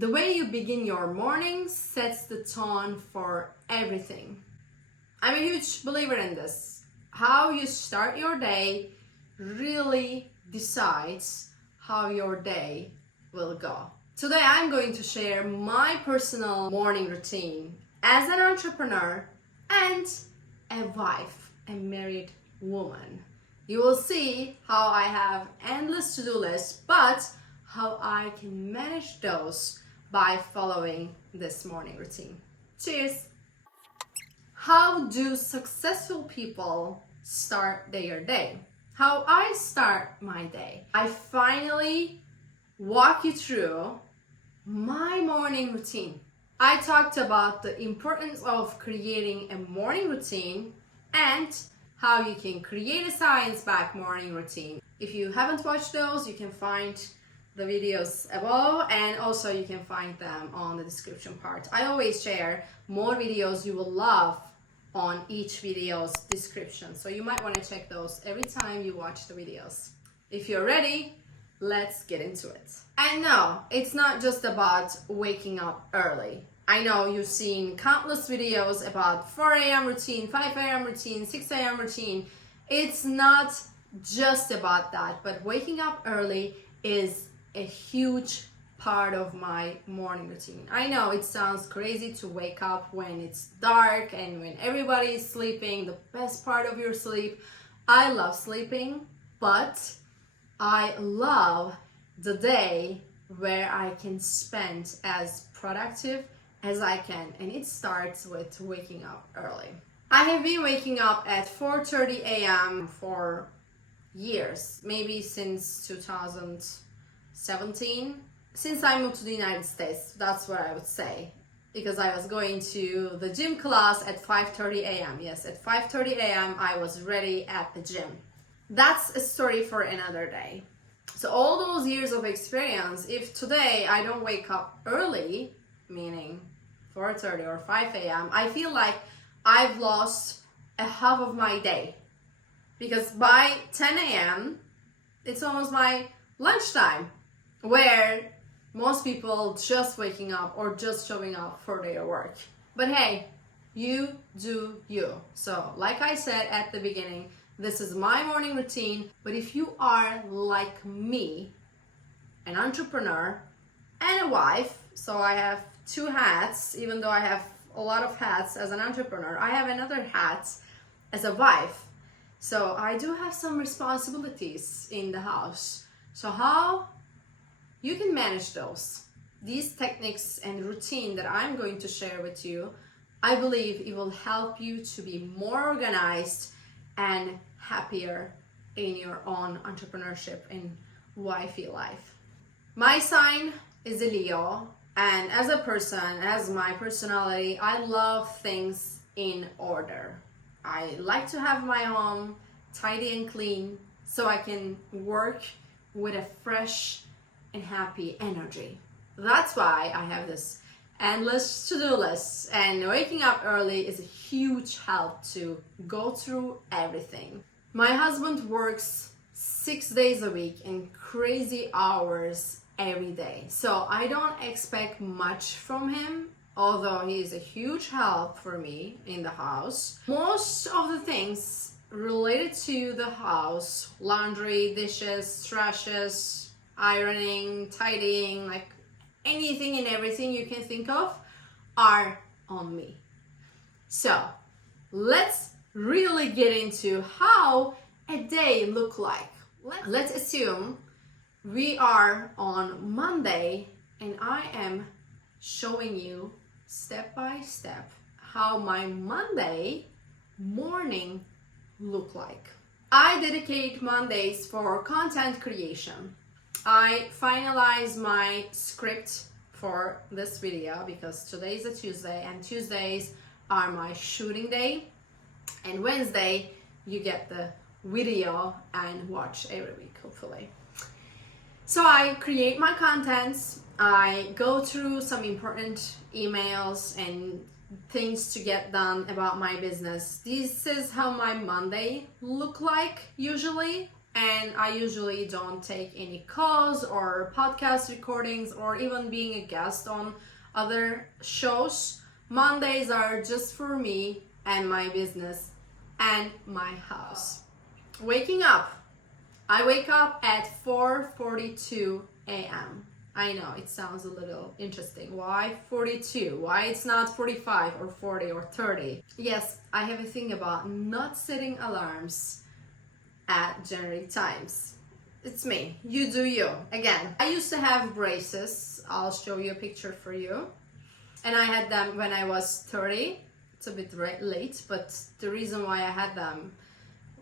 The way you begin your morning sets the tone for everything. I'm a huge believer in this. How you start your day really decides how your day will go. Today I'm going to share my personal morning routine as an entrepreneur and a wife, a married woman. You will see how I have endless to-do lists, but how I can manage those by following this morning routine. Cheers! How do successful people start their day? How I start my day. I finally walk you through my morning routine. I talked about the importance of creating a morning routine and how you can create a science-backed morning routine. If you haven't watched those, you can find the videos above, and also you can find them on the description part. I always share more videos you will love on each video's description, so you might want to check those every time you watch the videos. If you're ready, let's get into it. And no, it's not just about waking up early. I know you've seen countless videos about 4 a.m. routine, 5 a.m. routine, 6 a.m. routine. It's not just about that, but waking up early is a huge part of my morning routine. I know it sounds crazy to wake up when it's dark and when everybody is sleeping, the best part of your sleep. I love sleeping, but I love the day where I can spend as productive as I can, and it starts with waking up early. I have been waking up at 4:30 a.m. for years, maybe since 2017. Since I moved to the United States, that's what I would say, because I was going to the gym class at 5:30 a.m. Yes, at 5:30 a.m. I was ready at the gym. That's a story for another day. So all those years of experience, if today I don't wake up early, meaning 4:30 or 5 a.m., I feel like I've lost a half of my day. Because by 10 a.m., it's almost my lunchtime, where most people just waking up or just showing up for their work. But hey, you do you. So like I said at the beginning, this is my morning routine, but if you are like me, an entrepreneur and a wife, so I have two hats, even though I have a lot of hats as an entrepreneur, I have another hat as a wife. So I do have some responsibilities in the house. So how you can manage those? These techniques and routine that I'm going to share with you, I believe it will help you to be more organized and happier in your own entrepreneurship and wifey life. My sign is a Leo, and as a person, as my personality, I love things in order. I like to have my home tidy and clean so I can work with a fresh and happy energy. That's why I have this endless to-do list, and waking up early is a huge help to go through everything. My husband works 6 days a week in crazy hours every day, so I don't expect much from him, although he is a huge help for me in the house. Most of the things related to the house, laundry, dishes, trashes, ironing, tidying, like anything and everything you can think of, are on me. So let's really get into how a day look like. Let's assume we are on Monday, and I am showing you step by step how my Monday morning look like. I dedicate Mondays for content creation. I finalize my script for this video because today is a Tuesday, and Tuesdays are my shooting day, and Wednesday you get the video and watch every week, hopefully. So I create my contents, I go through some important emails and things to get done about my business. This is how my Monday look like usually. and I usually don't take any calls or podcast recordings or even being a guest on other shows. Mondays are just for me and my business and my house. Waking up. I wake up at 4:42 a.m. I know it sounds a little interesting. Why 42? Why it's not 45 or 40 or 30? Yes, I have a thing about not setting alarms at generic times. It's me. You do you. Again, I used to have braces. I'll show you a picture for you. And I had them when I was 30. It's a bit late, but the reason why I had them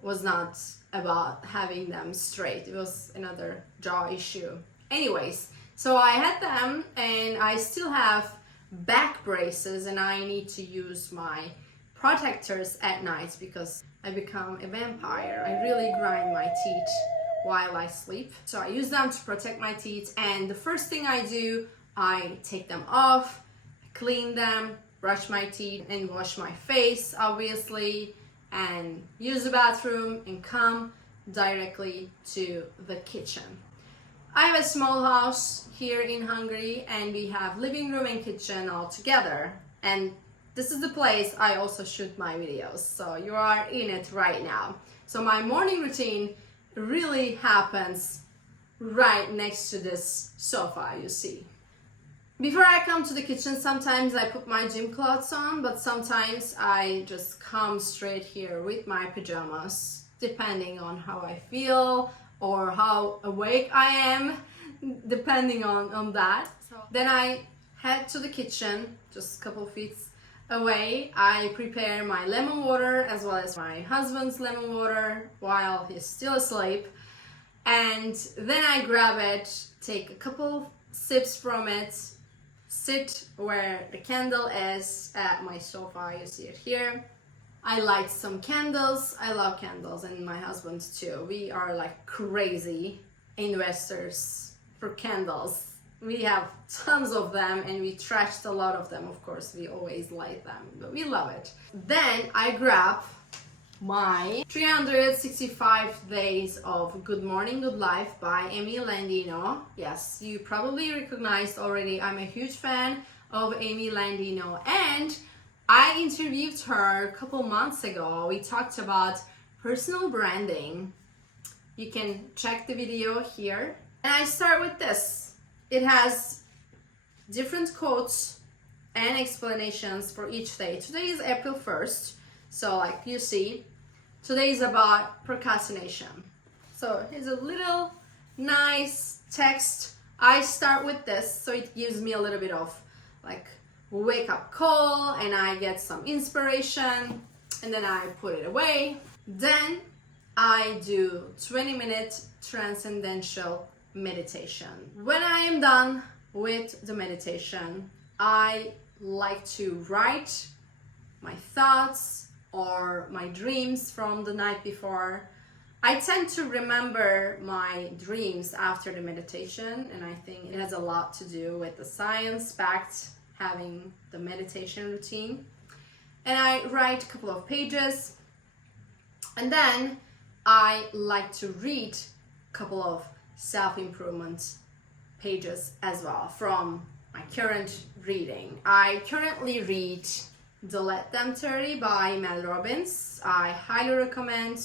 was not about having them straight. It was another jaw issue. Anyways, so I had them and I still have back braces and I need to use my protectors at night because I become a vampire. I really grind my teeth while I sleep. So I use them to protect my teeth, and the first thing I do, I take them off, clean them, brush my teeth and wash my face obviously, and use the bathroom and come directly to the kitchen. I have a small house here in Hungary and we have living room and kitchen all together, and this is the place I also shoot my videos, so you are in it right now. So my morning routine really happens right next to this sofa you see. Before I come to the kitchen, sometimes I put my gym clothes on, but sometimes I just come straight here with my pajamas, depending on how I feel or how awake I am, depending on that. Then I head to the kitchen, just a couple feet away. I prepare my lemon water as well as my husband's lemon water while he's still asleep. And then I grab it, take a couple sips from it, sit where the candle is at my sofa, you see it here. I light some candles. I love candles, and my husband too. We are like crazy investors for candles. We have tons of them and we trashed a lot of them. Of course, we always light them, but we love it. Then I grab my 365 Days of Good Morning, Good Life by Amy Landino. Yes, you probably recognized already. I'm a huge fan of Amy Landino, and I interviewed her a couple months ago. We talked about personal branding. You can check the video here. And I start with this. It has different quotes and explanations for each day. Today is April 1st. So like you see, today is about procrastination. So here's a little nice text. I start with this, so it gives me a little bit of like wake up call and I get some inspiration, and then I put it away. Then I do 20-minute transcendental meditation. When I am done with the meditation, I like to write my thoughts or my dreams from the night before. I tend to remember my dreams after the meditation, and I think it has a lot to do with the science-backed having the meditation routine. And I write a couple of pages, and then I like to read a couple of self-improvement pages as well from my current reading. I currently read The Let Them 30 by Mel Robbins. I highly recommend.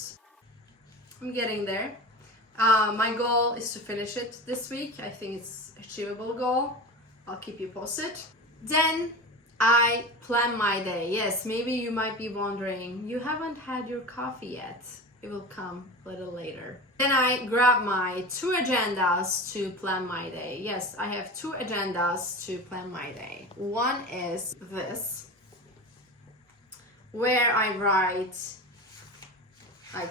I'm getting there. My goal is to finish it this week. I think it's an achievable goal. I'll keep you posted. Then I plan my day. Yes, maybe you might be wondering, you haven't had your coffee yet. It will come a little later. Then I grab my 2 agendas to plan my day. Yes, I have 2 agendas to plan my day. One is this, where I write like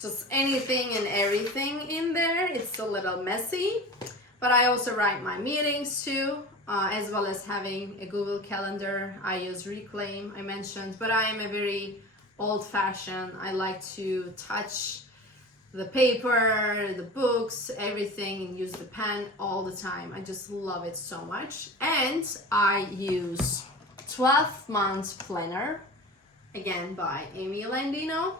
just anything and everything in there. It's a little messy, but I also write my meetings too, as well as having a Google Calendar. I use Reclaim, I mentioned, but I am a very old-fashioned. I like to touch the paper, the books, everything, and use the pen all the time. I just love it so much. And I use 12 Month Planner, again by Amy Landino.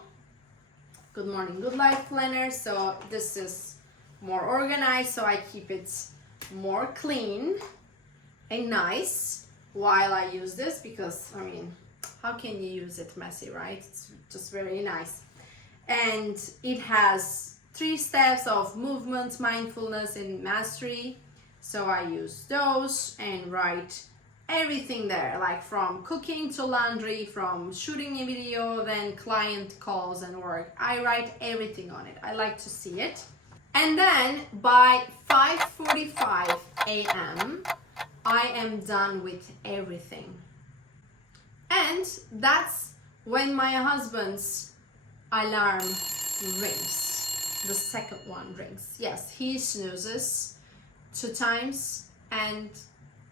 Good Morning Good Life planner. So this is more organized, so I keep it more clean and nice while I use this, because I mean, how can you use it messy, right? It's just very nice. And it has 3 steps of movement, mindfulness, and mastery. So I use those and write everything there, like from cooking to laundry, from shooting a video, then client calls and work. I write everything on it. I like to see it. And then by 5:45 a.m. I am done with everything. And that's when my husband's alarm rings. The second one rings. Yes, he snoozes 2 times and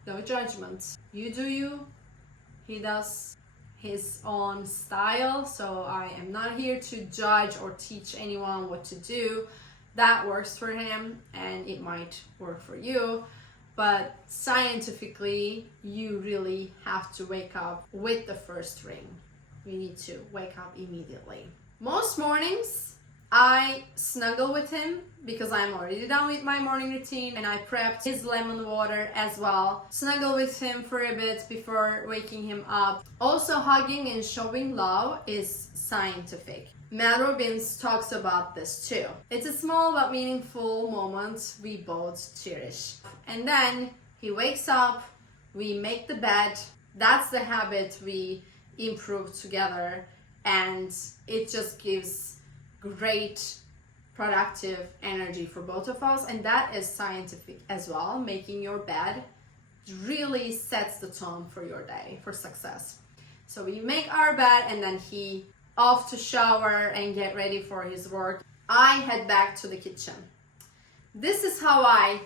no judgment. You do you, he does his own style. So I am not here to judge or teach anyone what to do. That works for him and it might work for you. But scientifically, you really have to wake up with the first ring. You need to wake up immediately. Most mornings, I snuggle with him because I'm already done with my morning routine and I prepped his lemon water as well. Snuggle with him for a bit before waking him up. Also, hugging and showing love is scientific. Mel Robbins talks about this too. It's a small but meaningful moment we both cherish. And then he wakes up, we make the bed. That's the habit we improve together, and it just gives great productive energy for both of us. And that is scientific as well. Making your bed really sets the tone for your day, for success. So we make our bed and then he off to shower and get ready for his work. I head back to the kitchen. This is how I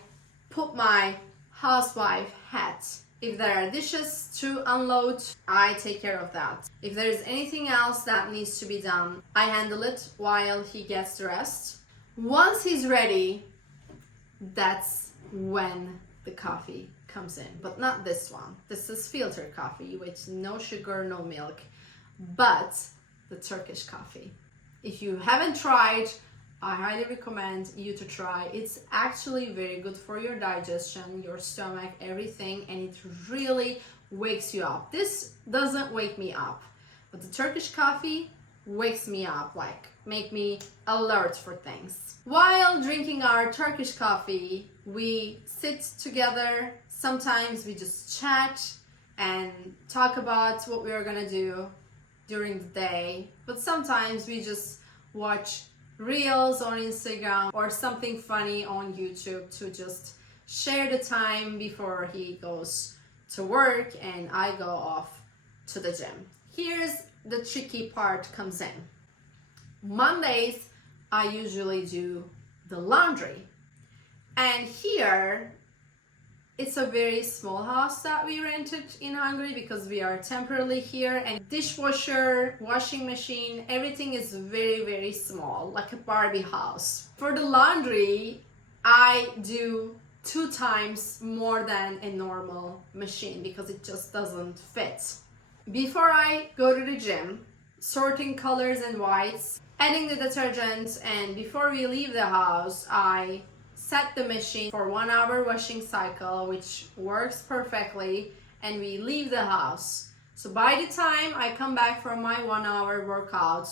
put my housewife hat. If there are dishes to unload, I take care of that. If there's anything else that needs to be done, I handle it while he gets dressed. Once he's ready, that's when the coffee comes in. But not this one. This is filter coffee with no sugar, no milk. But the Turkish coffee. If you haven't tried, I highly recommend you to try. It's actually very good for your digestion, your stomach, everything, and it really wakes you up. This doesn't wake me up, but the Turkish coffee wakes me up, like make me alert for things. While drinking our Turkish coffee, we sit together. Sometimes we just chat and talk about what we are gonna do during the day, but sometimes we just watch reels on Instagram or something funny on YouTube to just share the time before he goes to work and I go off to the gym. Here's the tricky part comes in. Mondays, I usually do the laundry. And here, it's a very small house that we rented in Hungary because we are temporarily here, and dishwasher, washing machine, everything is very, very small, like a Barbie house. For the laundry, I do 2 times more than a normal machine because it just doesn't fit. Before I go to the gym, sorting colors and whites, adding the detergent, and before we leave the house, I set the machine for 1 hour washing cycle, which works perfectly, and we leave the house. So by the time I come back from my 1 hour workout,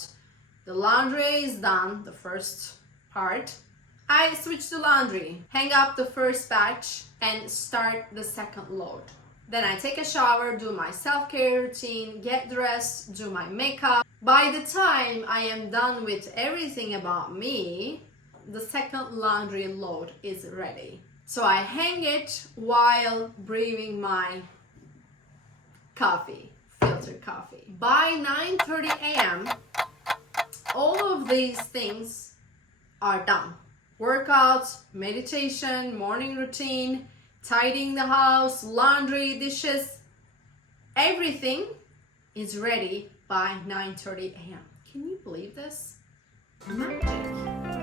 the laundry is done, the first part. I switch to laundry, hang up the first batch, and start the second load. Then I take a shower, do my self-care routine, get dressed, do my makeup. By the time I am done with everything about me, the second laundry load is ready. So I hang it while brewing my coffee, filter coffee. By 9:30 a.m., all of these things are done. Workouts, meditation, morning routine, tidying the house, laundry, dishes, everything is ready by 9:30 a.m. Can you believe this? Magic.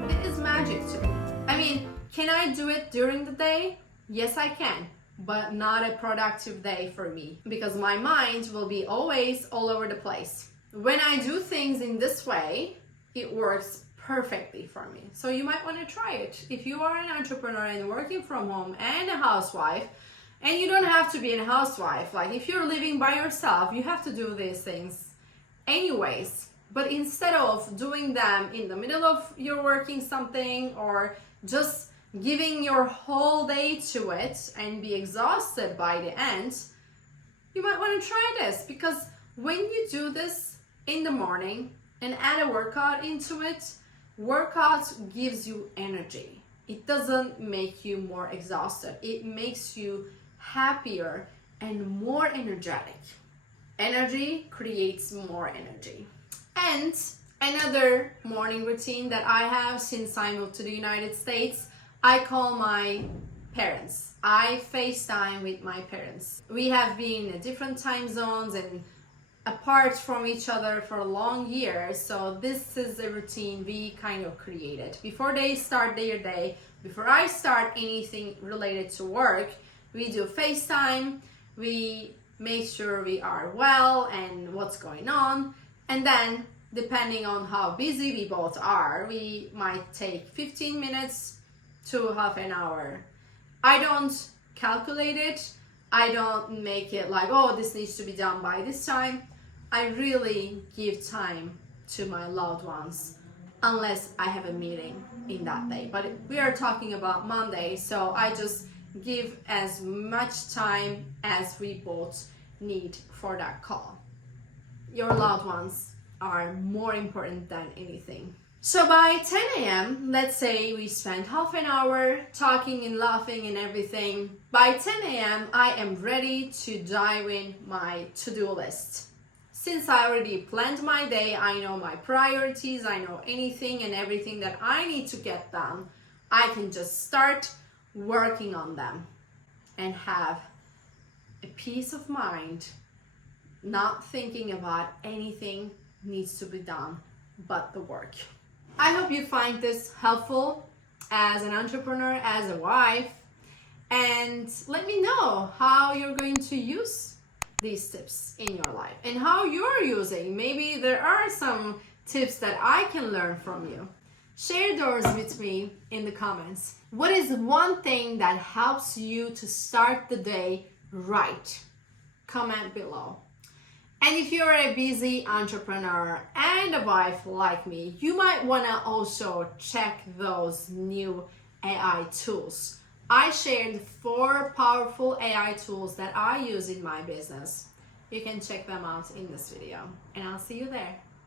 It is magic to me. I mean, can I do it during the day? Yes, I can, but not a productive day for me because my mind will be always all over the place. When I do things in this way, it works perfectly for me. So you might want to try it. If you are an entrepreneur and working from home and a housewife, and you don't have to be a housewife, like if you're living by yourself, you have to do these things anyways. But instead of doing them in the middle of your working something or just giving your whole day to it and be exhausted by the end, you might want to try this, because when you do this in the morning and add a workout into it, workout gives you energy. It doesn't make you more exhausted. It makes you happier and more energetic. Energy creates more energy. And another morning routine that I have since I moved to the United States, I call my parents. I FaceTime with my parents. We have been in different time zones and apart from each other for long years, so this is a routine we kind of created. Before they start their day, before I start anything related to work, we do FaceTime, we make sure we are well and what's going on, and then depending on how busy we both are, we might take 15 minutes to half an hour. I don't calculate it, I don't make it like, oh, this needs to be done by this time. I really give time to my loved ones unless I have a meeting in that day. But we are talking about Monday, so I just give as much time as we both need for that call. Your loved ones are more important than anything. So by 10 a.m., let's say we spent half an hour talking and laughing and everything. By 10 a.m., I am ready to dive in my to-do list. Since I already planned my day, I know my priorities, I know anything and everything that I need to get done, I can just start working on them and have a peace of mind, not thinking about anything needs to be done but the work. I hope you find this helpful as an entrepreneur, as a wife, and let me know how you're going to use these tips in your life and how you're using. Maybe there are some tips that I can learn from you. Share those with me in the comments. What is one thing that helps you to start the day right? Comment below. And if you're a busy entrepreneur and a wife like me, you might want to also check those new AI tools. I shared 4 powerful AI tools that I use in my business. You can check them out in this video, and I'll see you there.